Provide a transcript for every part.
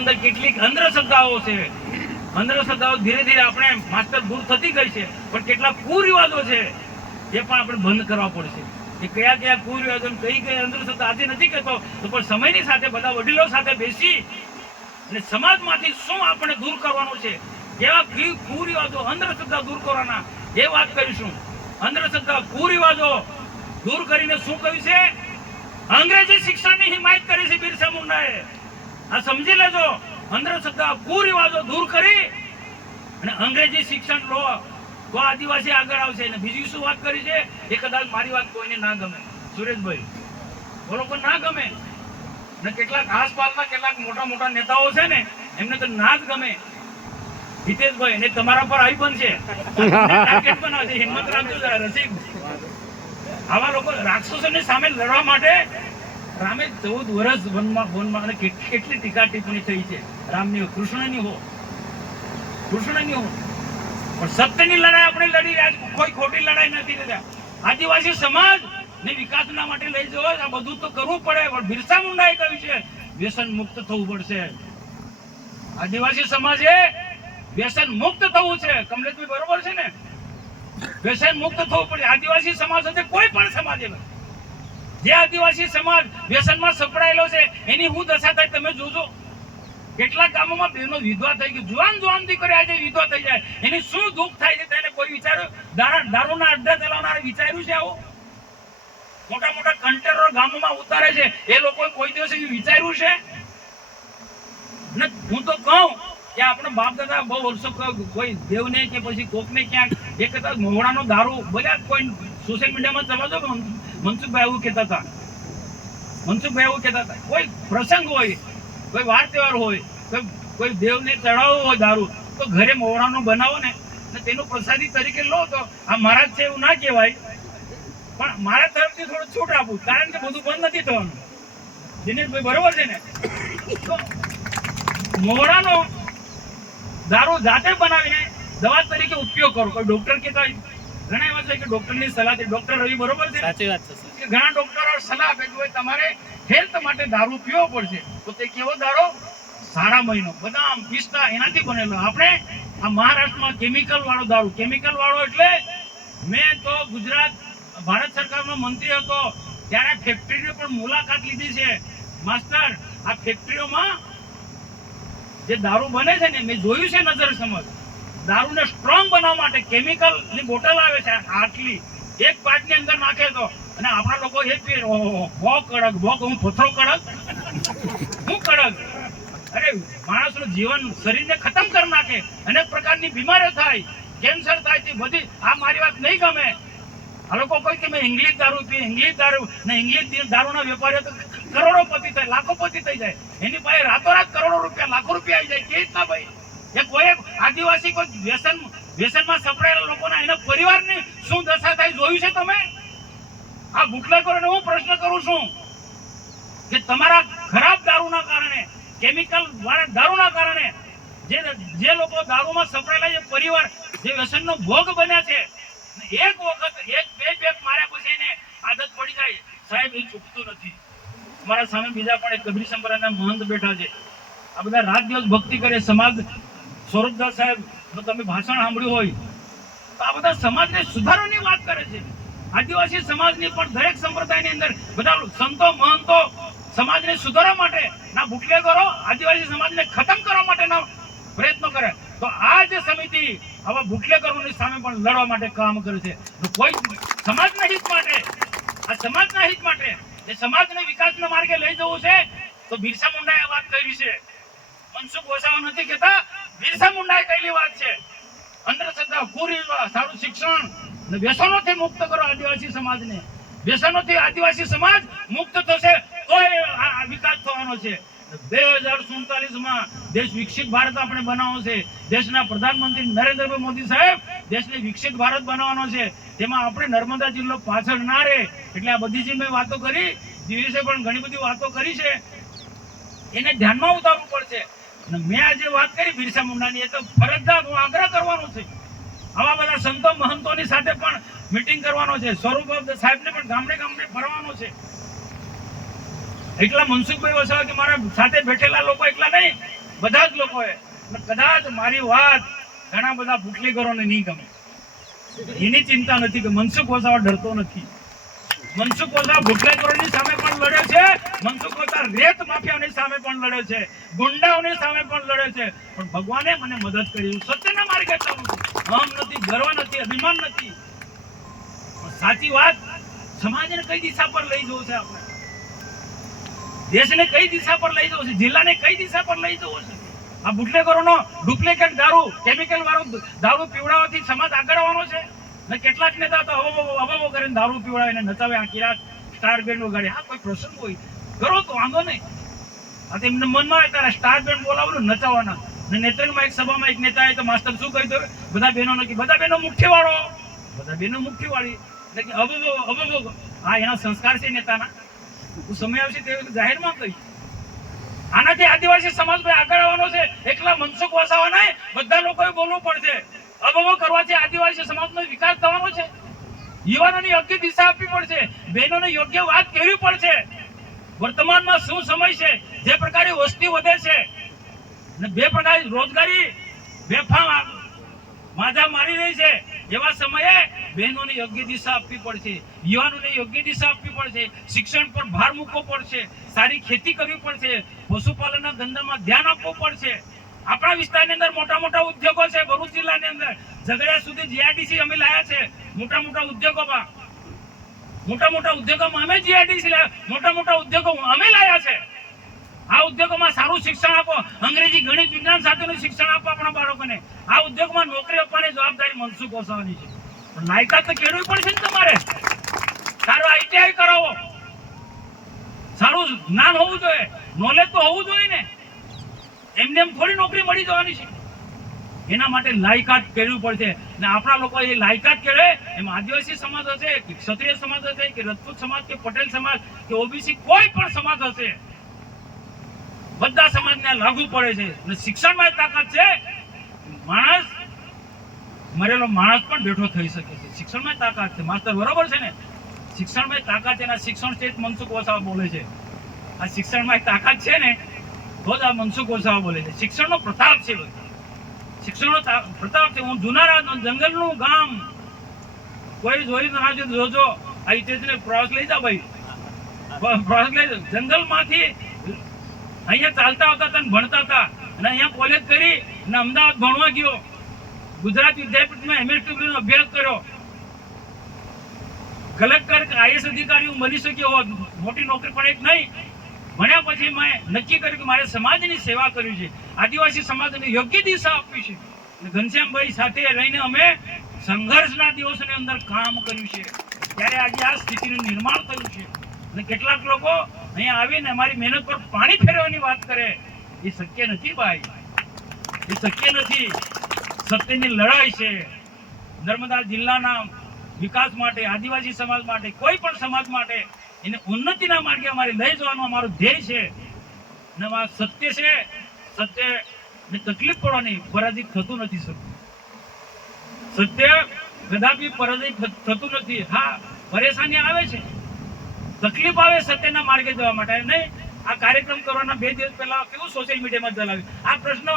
અંદર કેટલીક અંધશ્રદ્ધાઓ છે. અંધશ્રદ્ધાઓ ધીરે ધીરે આપણે માસ્ટર દૂર થતી ગઈ છે, પણ કેટલાક કુરિવાજો છે એ પણ આપણે બંધ કરવા પડશે. એ કયા કયા કુરિવાજો કઈ અંધશ્રદ્ધા આજે નથી કહેતો, તો પણ સમયની સાથે બધા વડીલો સાથે બેસી અને સમાજમાંથી શું આપણે દૂર કરવાનું છે, કેવા કુરિવાજો અંધશ્રદ્ધા દૂર કરવાના એ વાત કરીશું. અંધશ્રદ્ધા કુરિવાજો દૂર કરીને શું કહ્યું છે? અંગ્રેજી શિક્ષણની હિમાયત કરી છે બિરસા મુંડાએ. આ સમજી લેજો. અંધશ્રદ્ધા કુરિવાજો દૂર કરી અને અંગ્રેજી શિક્ષણ લો તો આદિવાસી આગળ આવશે. અને બીજી શું વાત કરી છે એ કદાચ મારી વાત કોઈને ના ગમે, સુરેશભાઈ બોલો, કોઈ ના ગમે ને કેટલાક આસપાસના કેટલાક મોટા મોટા નેતાઓ છે ને એમને તો ના જ ગમે. હિતેશભાઈ ને તમારા પર આવી બનશે, ટાર્ગેટ બનાવશે. હિંમત રાખજો રસિક. આવા લોકો રાક્ષસોની સામે લડવા માટે રામે 14 વર્ષ વનમાં અને કેટલી ટીકા ટિપ્પણી થઈ છે રામની, કૃષ્ણની હો, પણ સત્યની લડાઈ આપણે લડી રહ્યા, કોઈ ખોટી લડાઈ નથી લડ્યા. આદિવાસી સમાજ ને વિકાસના માટે લઈ જવો આ બધું તો કરવું પડે, પણ બિરસા મુંડાએ કહ્યું છે વ્યસન મુક્ત થવું પડશે. આદિવાસી સમાજે વ્યસન મુક્ત થવું છે. કમલેશભાઈ બરોબર છે ને? વ્યસન મુક્ત થવું પડે. આદિવાસી સમાજ સાથે કોઈ પણ સમાજ જે આદિવાસી સમાજ વ્યસનમાં સપડાયેલો છે એની શું દશા થાય તમે જોજો. કેટલાક ગામોમાં બહેનો વિધવા થઈ ગઈ, જુવાન દીકરી આજે વિધવા થઈ જાય, એની શું દુઃખ થાય છે તેને કોઈ વિચાર્યું? દારૂના અડ્ડા ચલાવનારે વિચાર્યું છે આવું? મોટા મોટા કન્ટેનરો ગામોમાં ઉતારે છે એ લોકો કોઈ દિવસ વિચાર્યું છે? હું તો કહું કે આપણે બાપ દાદા બહુ વર્ષો કોઈ દેવને કે પછી કોકને ક્યાંક એ કદાચ મહુડાનો દારૂ બોલ્યા, કોઈ સોશિયલ મીડિયામાં ચલાવજો. મનસુખભાઈ એવું કહેતા હતા, કોઈ પ્રસંગ હોય, કોઈ વાર તહેવાર હોય, કોઈ દેવને ચડાવવો હોય દારૂ, તો ઘરે મહુડાનો બનાવો ને તેનું પ્રસાદી તરીકે લો. તો આ મહારાજ છે એવું ના કહેવાય, પણ મારા તરફથી થોડું છૂટ આપું, કારણ કે બધું બંધ નથી થવાનું. દિનેશભાઈ બરોબર છે ને? તો મહુડાનો દારૂ જાતે બનાવીને દવા તરીકે ઉપયોગ કરો. કોઈ ડોક્ટર કહેતા ઘણા એવા છે કે ડોક્ટરની સલાહથી, ડોક્ટર રવિ બરોબર છે, સાચી વાત છે, ઘણા ડોક્ટરો સલાહ આપે કે તમારે હેલ્થ માટે દારૂ પીવો પડશે. તો તે કેવો દારૂ? સારા મહિનો, બદામ, પિસ્તા એનાથી બનેલો. આપણે આ મહારાષ્ટ્રમાં કેમિકલ વાળો દારૂ, કેમિકલ વાળો એટલે મેં તો ગુજરાત ભારત સરકારનો મંત્રી હતો ત્યારે ફેક્ટરીની પણ મુલાકાત લીધી છે. માસ્ટર, આ ફેક્ટરીઓમાં જે દારૂ બને છે ને મેં જોયું છે નજર સમજ. દારૂને સ્ટ્રોંગ બનાવવા માટે કેમિકલ ની બોટલ આવે છે આટલી, એક પાટની અંદર નાખે તો, અને આપણા લોકો એ પીએ, બહુ કડક, બહુ હું પથરો કડક, હું કડક. અરે માણસનું જીવન શરીરને ખતમ કરી નાખે, અનેક પ્રકારની બીમારીઓ થાય, કેન્સર થાય છે બધી. આ મારી વાત નહીં ગમે. આ લોકો કોઈ કે મેં ઇંગ્લિશ દારૂ પીએ, ઇંગ્લિશ દારૂ ને ઇંગ્લિશ દારૂના વેપારીઓ તો કરોડોપતિ થાય, લાખોપતિ થઈ જાય. એની પાસે રાતોરાત કરોડો રૂપિયા, લાખો રૂપિયા આવી જાય. કે રીતના ભાઈ એ કોઈ આદિવાસી કોઈ વ્યસનમાં સપડાયેલા લોકોના એના પરિવારની શું દશા થાય જોયું છે તમે? આ બુટલેખોરોને હું પ્રશ્ન કરું છું કે તમારા ખરાબ દારૂના કારણે, કેમિકલ વાળા દારૂના કારણે જે લોકો દારૂમાં સપડાયેલા જે પરિવાર જે વ્યસનનો ભોગ બન્યા છે, એક વખત એક બે પેક માર્યા પછી એને આદત પડી જાય સાહેબ, એ ચૂકતું નથી. અમારા સામે બીજા પણ એક કબીર સંપ્રદાયના મહંત બેઠા છે. આ બધા રાત દિવસ ભક્તિ કરે. સમાજ સ્વરૂપદાસ સાહેબ તો તમે ભાષણ સાંભળ્યું હોય તો આ બધા સમાજને સુધારવાની વાત કરે છે. આદિવાસી સમાજની પણ દરેક સંપ્રદાયની અંદર બધા સંતો મહંતો સમાજને સુધારવા માટે ના બુટલેગરો આદિવાસી સમાજને ખતમ કરવા માટેના પ્રયત્નો કરે. તો આ જે સમિતિ આવા બુટલેગરોની સામે પણ લડવા માટે કામ કરે છે. કોઈ સમાજના હિત માટે, આ સમાજના હિત માટે જે સમાજને વિકાસના માર્ગે લઈ જવું છે, તો બિરસા મુંડાએ વાત કરી છે. મનસુખ વસાવા નથી કહેતા, બિરસા મુંડાએ કહેલી વાત છે. અંધશ્રદ્ધા, કુરિવાજ, સારું શિક્ષણ ને વ્યસનોથી મુક્ત કરો આદિવાસી સમાજને. વ્યસનોથી આદિવાસી સમાજ મુક્ત થશે તો આ વિકાસ થવાનો છે. 2047માં દેશ વિકસિત ભારત આપણે બનાવવાનો છે. દેશના પ્રધાનમંત્રી નરેન્દ્રભાઈ મોદી સાહેબ દેશને વિકસિત ભારત બનાવવાનો છે. તેમાં આપણે નર્મદા જિલ્લો પાછળ ના રહે. એટલે આ બધી જે મેં વાતો કરી, દિવસે પણ ઘણી બધી વાતો કરી છે, એને ધ્યાનમાં ઉતારવું પડશે. અને મેં આજે વાત કરી બિરસા મુંડાની, એ તો ફરજિયાત હું આગ્રહ કરવાનો છે. આવા બધા સંતો મહંતોની સાથે પણ મીટિંગ કરવાનો છે. સ્વરૂપ સાહેબને પણ ગામડે ગામડે ફરવાનો છે. એટલા મનસુખભાઈ વસાવા કે મારા સાથે બેઠેલા લોકો એટલા નહીં, બધા જ લોકોએ. કદાચ મારી વાત ઘણા બધા બુટલેગરોને નહીં ગમે, એની ચિંતા નથી કે મનસુખ વસાવા ડરતો નથી. મનસુખ વસાવા બુટલેગરોની સામે પણ લડે છે, મનસુખ વસાવા રેત માફિયાઓની સામે પણ લડે છે, ગુંડાઓની સામે પણ લડે છે. પણ ભગવાને મને મદદ કરી, સત્યના માર્ગે ચાલું છું. અહમ નથી, ગર્વ નથી, અભિમાન નથી. સાચી વાત સમાજને કઈ દિશા પર લઈ જવું છે, આપણે દેશને કઈ દિશા પર લઈ જવું છે, જિલ્લાને કઈ દિશા પર લઈ જવું છે. આ બુટલેગરોનો ડુપ્લિકેટ દારૂ, કેમિકલ વાળો દારૂ પીવડાવવાથી સમાજ આગળ આવવાનો છે ને? કેટલાક નેતા તો અવવો કરીને દારૂ પીવડાવીને નચાવે, આખી રાત સ્ટાર બેન્ડ વગાડે. હા, કોઈ પ્રસંગ હોય કરો તો વાંધો નહીં. આ તેમને મનમાં આવે ત્યારે સ્ટાર બેન્ડ બોલાવવાનું, નચાવવાના. ને નેત્રંગમાં એક સભામાં એક નેતાએ તો માસ્ટર શું કહી દો, બધા બહેનોને કે બધા બહેનો મુઠ્ઠી વાળો, બધા બહેનો મુઠ્ઠી વાળી, એટલે કે અવવો. હા, એના સંસ્કાર છે નેતાના. સમય આવશે તે જાહેરમાં કહી. આનાથી આદિવાસી સમાજ આગળ આવવાનો છે. એકલા મનસુખ વસાવા નહીં, બધા લોકોએ બોલવું પડશે. અવવો કરવાથી આદિવાસી સમાજનો વિકાસ થવાનો છે. યુવાનોને યોગ્ય દિશા આપવી પડશે, બહેનોને યોગ્ય વાત કહેવી પડશે. વર્તમાનમાં શું સમય છે, જે પ્રકારે વસ્તી વધે છે ને બે પ્રકારે રોજગારી બેફામ માજા મારી રહી છે, એવા સમયે બહેનોને યોગ્ય દિશા આપવી પડશે, યુવાનોને યોગ્ય દિશા આપવી પડશે, શિક્ષણ પર ભાર મૂકવો પડશે, સારી ખેતી કરવી પડશે, પશુપાલનના ધંધામાં ધ્યાન આપવું પડશે. આપણા વિસ્તારની અંદર મોટા મોટા ઉદ્યોગો છે. ભરૂચ જિલ્લાની અંદર ઝઘડિયા સુધી જીઆઈડીસી અમે લાયા છે. મોટા મોટા ઉદ્યોગોમાં અમે જીઆઈડીસી લાયા, મોટા મોટા ઉદ્યોગો અમે લાયા છે. આ ઉદ્યોગોમાં સારું શિક્ષણ આપો, અંગ્રેજી, ગણિત, વિજ્ઞાન સાથેનું શિક્ષણ આપો આપણા બાળકોને. આ ઉદ્યોગમાં નોકરી આપવાની જવાબદારી મનસુખ વસાવાની છે. પણ લાયકાત તો કેળવવી પડશે ને તમારે. સારું આઈટીઆઈ કરાવો, સારું જ્ઞાન હોવું જોઈએ, નોલેજ તો હોવું જોઈએ ને. એમને એમ થોડી નોકરી મળી જવાની છે. એના માટે લાયકાત કેળવવી પડશે. ને આપણા લોકો એ લાયકાત કેળવે, એમાં આદિવાસી સમાજ હશે કે ક્ષત્રિય સમાજ હશે કે રજપૂત સમાજ કે પટેલ સમાજ કે ઓબીસી કોઈ પણ સમાજ હશે, બધા સમાજને લાગુ પડે છે. અને શિક્ષણમાં તાકાત છે. માણસ મરેલો માણસ પણ બેઠો થઈ શકે છે. શિક્ષણમાં તાકાત છે. માસ્ટર બરોબર છે ને? શિક્ષણમાં તાકાત છે. શિક્ષણ છે મનસુખ વસાવા બોલે છે. આ શિક્ષણમાં તાકાત છે ને તો જ આ મનસુખ વસાવા બોલે છે. શિક્ષણનો પ્રતાપ છે. શિક્ષણનો પ્રતાપ છે. હું જુનારા જંગલનું ગામ કોઈ જોઈ ના જોજો. આ ઇતિહાસને પ્રવાસ લઈ જાઓ ભાઈ, પ્રવાસ લઈ જાઓ. જંગલમાંથી અહીંયા ચાલતા આવતા હતા, ભણતા હતા, અને અહીંયા કોલેજ કરી અને અમદાવાદ ભણવા ગયો. ગુજરાત વિદ્યાપીઠમાં MS અભ્યાસ કર્યો. કલેક્ટર આઈએસ અધિકારી બની શક્યો હોત, મોટી નોકરી પણ એક નહીં. ભણ્યા પછી મેં નક્કી કર્યું કે મારે સમાજની સેવા કરવી છે, આદિવાસી સમાજને યોગ્ય દિશા આપવી છે. ઘનશ્યામભાઈ સાથે રહીને અમે સંઘર્ષના દિવસોની અંદર કામ કર્યું છે. ત્યારે આજે આ સ્થિતિનું નિર્માણ થયું છે. અને કેટલાક લોકો અહીંયા આવીને અમારી મહેનત પર પાણી ફેરવવાની વાત કરે, એ શક્ય નથી ભાઈ, એ શક્ય નથી. સત્યની લડાઈ છે. નર્મદા જિલ્લાના વિકાસ માટે, આદિવાસી સમાજ માટે, કોઈ પણ સમાજ માટે એને ઉન્નતિના માર્ગે અમારે લઈ જવાનું અમારું ધ્યેય છે. અને આ સત્ય છે. સત્ય તકલીફ પડવાની પરાજિત થતું નથી. સત્ય કદાપી પરાજિત થતું નથી. હા, પરેશાની આવે છે, તકલીફ આવે સત્યના માર્ગે જવા માટે. નહીં આ કાર્યક્રમ કરવાના 2 દિવસ પહેલા કેવું સોશિયલ મીડિયામાં ચલાવ્યું. આ પ્રશ્ન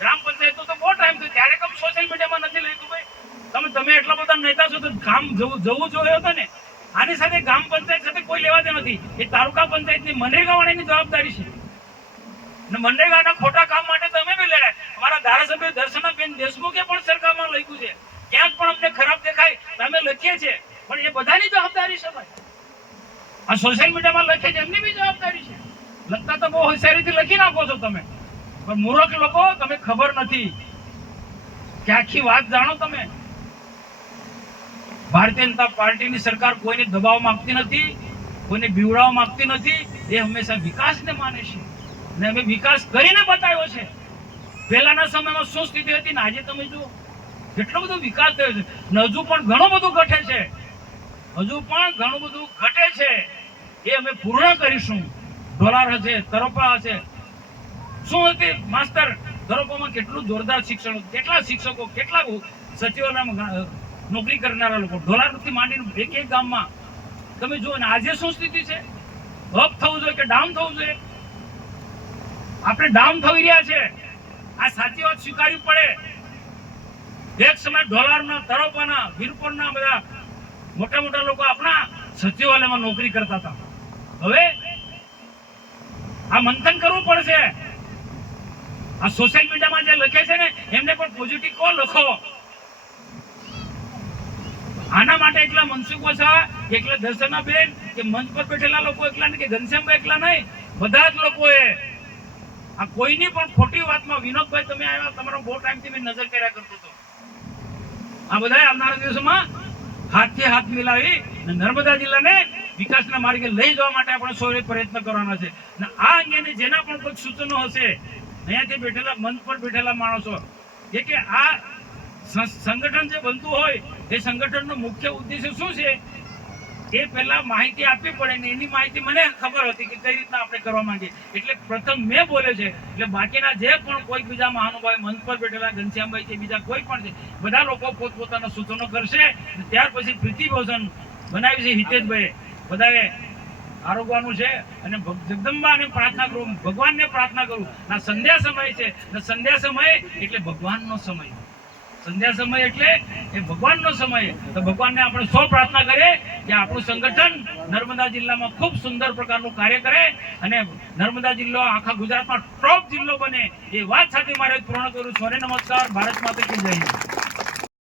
ગ્રામ પંચાયત તો બહુ ટાઈમ થયો, ત્યારે કેમ સોશિયલ મીડિયામાં નથી લીધું ભાઈ? તમે એટલા બધા નેતા છો તો ગામ જવું જોઈએ હતો ને. આની સાથે ગામ પંચાયત સાથે કોઈ લેવા દે નથી. એ તાલુકા પંચાયતની મનરેગા વાળાની જવાબદારી છે. અને મનરેગાના ખોટા કામ માટે તમે બી લડાય. અમારા ધારાસભ્ય દર્શનાબેન દેશમુખે પણ સરકારમાં લખ્યું છે. ક્યાંક પણ અમને ખરાબ દેખાય તમે લખીએ છીએ, પણ એ બધાની જવાબદારી છે ભાઈ. આ સોશિયલ મીડિયામાં લખે છે એમની બી જવાબદારી છે. લખતા તો બહુ હોશિયારીથી લખી નાખો છો તમે, પણ મૂર્ખ લોકો તમે ખબર નથી કે આખી વાત જાણો તમે. ભારતીય જનતા પાર્ટીની સરકાર કોઈને દબાવ માંગતી નથી, કોઈને બીવડાવવા માંગતી નથી. એ હંમેશા વિકાસને માને છે અને અમે વિકાસ કરીને બતાવ્યો છે. પહેલાના સમયમાં શું સ્થિતિ હતી ને આજે તમે જુઓ કેટલો બધો વિકાસ થયો છે. હજુ પણ ઘણું બધું ઘટે છે, હજુ પણ ઘણું બધું ઘટે છે. એ અમે પૂર્ણ કરીશું. ડોલાર હશે, તરોપા હશે. શું હતી માસ્ટર તરોપામાં કેટલું જોરદાર શિક્ષણ, કેટલા શિક્ષકો, કેટલા સચિવાલયમાં નોકરી કરનારા લોકો, ડોલારથી માંડીને એક ગામમાં તમે જુઓ ને આજે શું સ્થિતિ છે. અપ થવું જોઈએ કે ડાઉન થવું જોઈએ? આપણે ડાઉન થઈ રહ્યા છે. આ સાચી વાત સ્વીકારવી પડે. એક સમય ડોલરના તરોપાના વીરપુરના બધા મોટા મોટા લોકો આપણા સચિવાલયમાં નોકરી કરતા હતા. હવે આ મંથન કરવું પડશે. આ સોશિયલ મીડિયામાં જે લખે છે ને એમને પણ પોઝિટિવ કો લખો. આના માટે એકલા મનસુખ વસાવા, એકલા દર્શનાબેન કે મંચ પર બેઠેલા લોકો એકલા નહીં, કે ઘનશ્યામભાઈ એકલા નહીં, બધા જ લોકોએ આ કોઈની પણ ખોટી વાતમાં, વિનોદભાઈ તમે આવ્યા, તમારો બહુ ટાઈમથી મેં નજર કર્યા કરતો હતો, આ બધાએ આવનારા દિવસોમાં હાથથી હાથ મિલાવી નર્મદા જિલ્લાને વિકાસના માર્ગે લઈ જવા માટે આપણે સૌએ પ્રયત્ન કરવાના છે. અને આ અંગેની જેના પણ કોઈ સૂચનો હશે, અહીંયાથી બેઠેલા મંચ પર બેઠેલા માણસો, કે આ સંગઠન જે બનતું હોય એ સંગઠનનો મુખ્ય ઉદ્દેશ્ય શું છે એ પહેલા માહિતી આપવી પડે ને એની માહિતી મને ખબર હતી કે કઈ રીતના આપણે કરવા માંગીએ. એટલે પ્રથમ મેં બોલે છે. એટલે બાકીના જે પણ કોઈ બીજા મહાનુભાવ મંચ પર બેઠેલા ઘનશ્યામભાઈ છે, બીજા કોઈ પણ છે, બધા લોકો પોતપોતાના સૂચનો કરશે. ત્યાર પછી પ્રીતિભોજન બનાવી છે હિતેશભાઈ, બધાએ આરોગવાનું છે. અને જગદંબાને પ્રાર્થના કરું, ભગવાનને પ્રાર્થના કરું. આ સંધ્યા સમય છે, સંધ્યા સમય એટલે ભગવાનનો સમય. સંધ્યા સમય એટલે એ ભગવાનનો સમય. તો ભગવાનને આપણે સૌ પ્રાર્થના કરીએ કે આપણું સંગઠન નર્મદા જિલ્લામાં ખૂબ સુંદર પ્રકારનું કાર્ય કરે અને નર્મદા જિલ્લો આખા ગુજરાતમાં ટોપ જિલ્લો બને. એ વાત સાથે મારે પૂર્ણ કરું. સૌને નમસ્કાર. ભારત માતા કી જય.